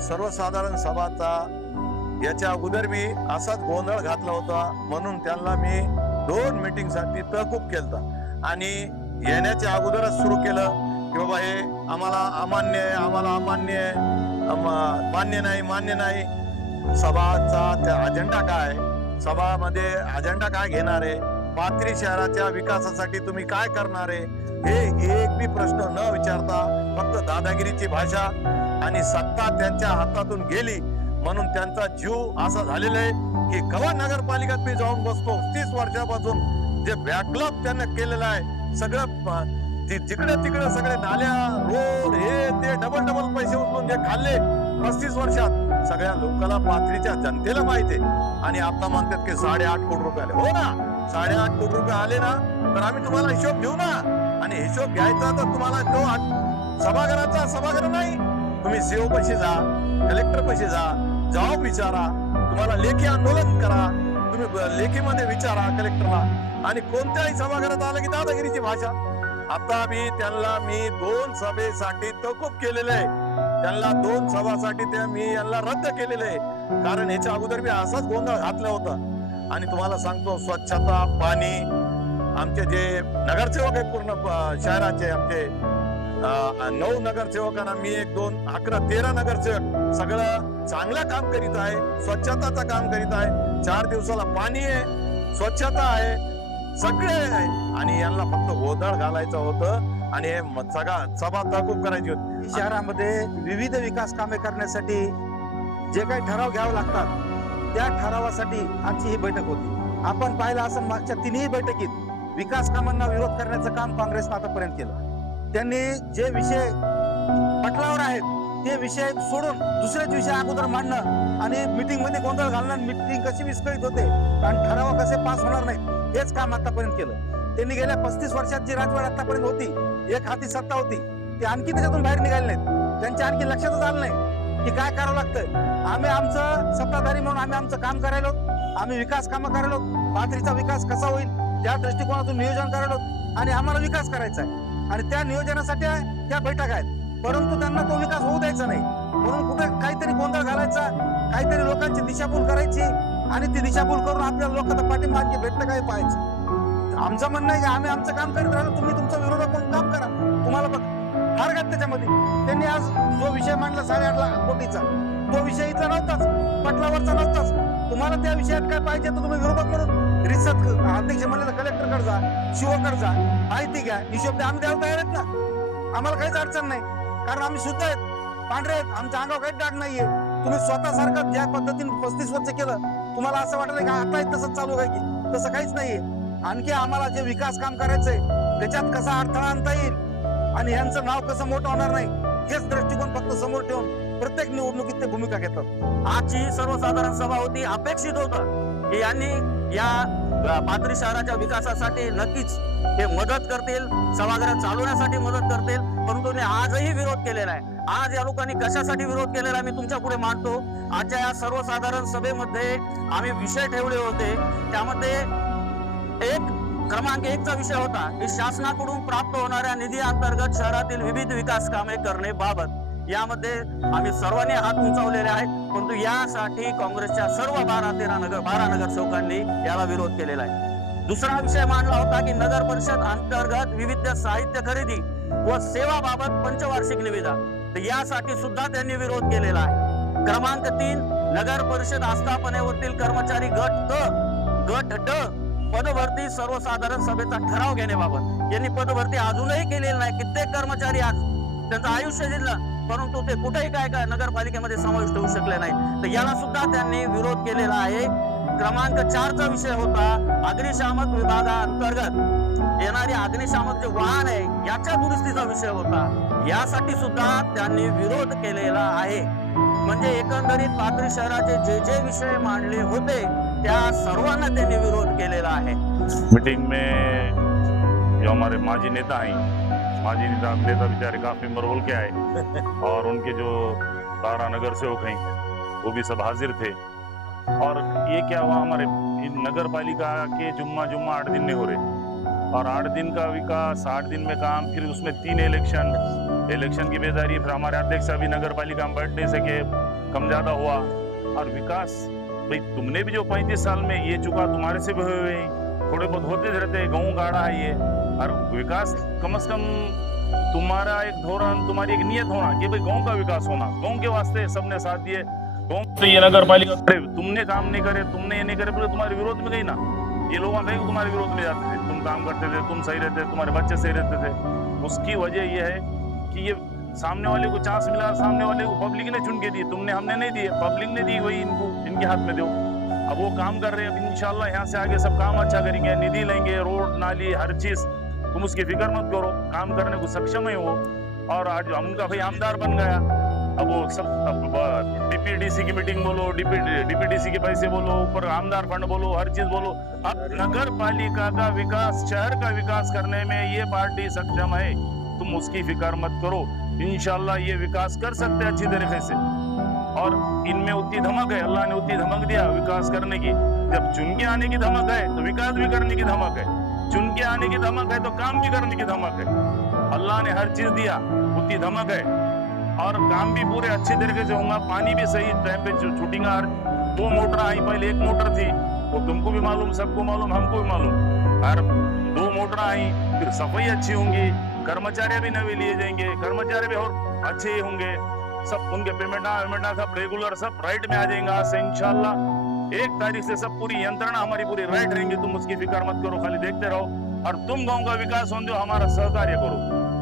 सर्वसाधारण सभाचा याच्या अगोदर मी असाच गोंधळ घातला होता, म्हणून त्यांना मी 2 मीटिंगसाठी तहकूब केलता आणि येण्याच्या अगोदरच सुरू केलं की बाबा हे आम्हाला अमान्य आहे, आम्हाला अमान्य आहे, मान्य नाही. सभाचा त्या अजेंडा काय, सभामध्ये अजेंडा काय घेणार आहे, पाथरी शहराच्या विकासासाठी तुम्ही काय करणार आहे, हे एक बी प्रश्न न विचारता फक्त दादागिरीची भाषा आणि सत्ता त्यांच्या हातातून गेली म्हणून त्यांचा जीव असा झालेला आहे की कवा नगरपालिकेत मी जाऊन बसतो. 30 वर्षापासून जे बॅकलॉग त्यांना केलेलं आहे, सगळं जिकडे तिकडे सगळे नाल्या रोड हे ते डबल पैसे उचलून जे खाल्ले 35 वर्षात सगळ्या लोकांना पाथरीच्या जनतेला माहिती आहे. आणि आता म्हणतात की 8.5 कोटी रुपये आले. हो ना, 8.5 कोटी रुपये आले ना, तर आम्ही तुम्हाला हिशोब घेऊ ना. आणि हिशोब घ्यायचा तर तुम्हाला तो सभागृहाचा सभागृह नाही, तुम्ही सीओ पैसे जा, कलेक्टर पैसे जाओ विचारा, तुम्हाला लेखी आंदोलन करा, तुम्ही लेखीमध्ये विचारा कलेक्टरला. आणि कोणत्याही सभागृहात आलं की दादागिरीची भाषा. आता त्यांना मी 2 सभेसाठी तहकूब केलेलं आहे, त्यांना 2 सभासाठी मी यांना रद्द केलेलं आहे. कारण याच्या अगोदर मी असाच गोंधळ घातला होता. आणि तुम्हाला सांगतो, स्वच्छता, पाणी, आमचे जे नगरसेवक आहे पूर्ण शहराचे, आमचे 9 नगरसेवकांना मी 1, 2, 11, 13 नगरसेवक सगळं चांगलं काम करीत आहे, स्वच्छताचं काम करीत आहे. 4 दिवसाला पाणी आहे, स्वच्छता आहे, सगळे आहे. आणि यांना फक्त गोंधळ घालायचं होतं आणि हे सभा तहकूब करायची होती. शहरामध्ये विविध विकास कामे करण्यासाठी जे काही ठराव घ्यावे लागतात, त्या ठरावासाठी आजची ही बैठक होती. आपण पाहिलं असं मागच्या 3ही बैठकीत विकास कामांना विरोध करण्याचं काम काँग्रेसनं आतापर्यंत केलं. त्यांनी जे विषय पटलावर आहेत ते विषय सोडून दुसरेच विषय अगोदर मांडणं आणि मीटिंग मध्ये गोंधळ घालणं, मीटिंग कशी विस्कळीत होते आणि ठराव कसे पास होणार नाही, हेच काम आतापर्यंत केलं. त्यांनी गेल्या 35 वर्षात जी राजवट आतापर्यंत होती, एक हाती सत्ता होती, ती आणखी त्याच्यातून बाहेर निघाले नाहीत. त्यांच्या आणखी लक्षातच आलं नाही की काय करावं लागतं. आम्ही आमचं सत्ताधारी म्हणून आम्ही आमचं काम करायलो, आम्ही विकास कामं करायलो, पाथरीचा विकास कसा होईल त्या दृष्टिकोनातून नियोजन करायलो आणि आम्हाला विकास करायचा आहे. आणि त्या नियोजनासाठी त्या बैठक आहेत, परंतु त्यांना तो विकास होऊ द्यायचा नाही. म्हणून कुठे काहीतरी गोंधळ घालायचा, काहीतरी लोकांची दिशाभूल करायची आणि ती दिशाभूल करून आपल्या लोकांना पाठिंबा आणखी भेटलं काय पाहायचं. आमचं म्हणणं आहे की आम्ही आमचं काम करीत राहिलो, तुम्ही तुमचं विरोधक म्हणून काम करा. तुम्हाला बघ फार घात त्याच्यामध्ये. त्यांनी आज जो विषय मांडला 8.5 कोटीचा, तो विषय इथला नव्हताच, पटलावरचा नव्हताच. तुम्हाला त्या विषयात काय पाहिजे तर तुम्ही विरोधक म्हणून रिसर्च अध्यक्ष म्हणले तर कलेक्टरकडे जा, शिवकडे जा, माहिती घ्या, हिशोब द्या. आम्ही द्यायला तयार आहेत ना, आम्हाला काहीच अडचण नाही. कारण आम्ही शुद्ध आहेत, पांढरे आहेत, आमच्या अंगावर काही डाग नाहीये. तुम्ही स्वतःसारखं ज्या पद्धतीने 35 वर्ष केलं, तुम्हाला असं वाटलं की आता तसंच चालू आहे की तसं काहीच नाहीये. आणखी आम्हाला जे विकास काम करायचंय त्याच्यात कसा अडथळा आणता येईल आणि यांचं नाव कसं मोठं होणार नाही, हेच दृष्टिकोन फक्त समोर ठेवून प्रत्येक निवडणुकीत ते भूमिका घेतात. आजची सर्वसाधारण सभा होती, अपेक्षित होतं की यांनी या पाथरी शहराच्या विकासासाठी नक्कीच हे मदत करतील, सभागृह चालवण्यासाठी मदत करतील. परंतु आजही विरोध केलेला आहे. आज या लोकांनी कशासाठी विरोध केलेला मी तुमच्या पुढे मांडतो. आजच्या या सर्वसाधारण सभेमध्ये आम्ही विषय ठेवले होते, त्यामध्ये क्रमांक 1चा विषय होता की शासनाकडून प्राप्त होणाऱ्या निधी अंतर्गत शहरातील विविध विकास कामे करणे बाबत. यामध्ये आम्ही सर्वांनी हात उंचावलेले आहेत, परंतु यासाठी काँग्रेसच्या सर्व 12 नगरसेवकांनी याला विरोध केलेला आहे. दुसरा विषय मांडला होता की नगर परिषद अंतर्गत विविध साहित्य खरेदी व सेवाबाबत पंचवार्षिक निविदा, तर यासाठी सुद्धा त्यांनी विरोध केलेला आहे. क्रमांक 3 नगर परिषद आस्थापनेवरील कर्मचारी गट ड पदभरती सर्वसाधारण सभेचा ठराव घेण्याबाबत. यांनी पदभरती अजूनही केलेली नाही. कित्येक कर्मचारी आज त्यांचं आयुष्य दिलं, परंतु ते कुठेही काय नगरपालिकेमध्ये समाविष्ट होऊ शकले नाही, तर याला सुद्धा त्यांनी विरोध केलेला आहे. क्रमांक 4चा विषय होता अग्निशामक विभागाअंतर्गत येणारे अग्निशामक जे वाहन आहे याच्या दुरुस्तीचा विषय होता. यासाठी सुद्धा त्यांनी विरोध केलेला आहे. म्हणजे एकंदरीत पाथरी शहराचे जे विषय मांडले होते त्या सर्वांना त्यांनी विरोध केलेला आहे. मीटिंग में जो हमारे माजी नेता हैं, माजी नेता बेचारे काफी मरहूल के आए और उनके जो 12 नगर सेवक हैं वो भी सब हाजिर थे. और ये क्या हुआ, हमारे नगर पालिका के जुम्मा 8 दिन नहीं हो रहे और 8 दिन का विकास, 8 दिन में काम, फिर उसमें 3 इलेक्शन की बेदारी, फिर हमारे अध्यक्ष अभी नगर पालिका में बैठ नहीं सके, कम ज्यादा हुआ। और विकास भाई तुमने भी जो 35 साल में ये चुका, तुम्हारे से भी हुए हैं, थोड़े बहुत होते रहते हैं, गाँव गाड़ा है ये। और विकास कम से कम तुम्हारा एक धोरण, तुम्हारी एक नियत होना कि भाई गांव का विकास होना, गांव के वास्ते सबने साथ दिए। गांव से ये नगर पालिका करे, तुमने काम नहीं करे, तुमने ये नहीं करे, बोले तुम्हारे विरोध में गई ना। ये लोग कहीं तुम्हारे विरोध में जाते थे, तुम काम करते थे, तुम सही रहते, तुम्हारे बच्चे सही रहते थे। उसकी वजह यह है कि ये सामने वाले को चांस मिला, सामने वाले को पब्लिक ने चुन के दिए, तुमने हमने नहीं दिए, पब्लिक ने दी, वही इनको इनके हाथ में दो। अब वो काम कर रहे हैं, अब इंशाल्लाह यहाँ से आगे सब काम अच्छा करेंगे, निधि लेंगे, रोड नाली हर चीज, तुम उसकी फिक्र मत करो, काम करने को सक्षम है वो। और आज उनका भाई आमदार बन गया। अब वो सब डीपीडीसी की मीटिंग बोलो, डीपीडीसी के पैसे बोलो, ऊपर आमदार फंड बोलो, हर चीज बोलो। अब नगर पालिका का विकास, शहर का विकास करने में ये पार्टी सक्षम है, तुम उसकी फिक्र मत करो। इंशाल्लाह ये विकास कर सकते हैं अच्छी तरीके से। और इनमें उतनी धमक है, अल्लाह ने उतनी धमक दिया विकास करने की। जब चुन के आने की धमक है तो विकास भी करने की धमक है, चुन के आने की धमक है तो काम भी करने की धमक है। अल्लाह ने हर चीज दिया, उतनी धमक है, और काम भी पूरे अच्छे तरीके से होगा। पानी भी सही टाइम पे छूटेगा। 2 मोटर आई, पहले 1 मोटर थी, वो तुमको भी मालूम, सबको मालूम, हमको भी मालूम। और 2 मोटर आई, फिर सफाई अच्छी होंगी, कर्मचारी भी नए लिए जाएंगे, कर्मचारी भी और अच्छे ही होंगे, सब उनके पेमेंट सब रेगुलर सब राइट में आ जाएंगे। आज से इंशाल्लाह 1 तारीख से सब पूरी यंत्रणा हमारी पूरी राइट रहेंगी, तुम उसकी फिक्र मत करो, खाली देखते रहो। और तुम गांव का विकास होने दो, हमारा सहकार्य करो।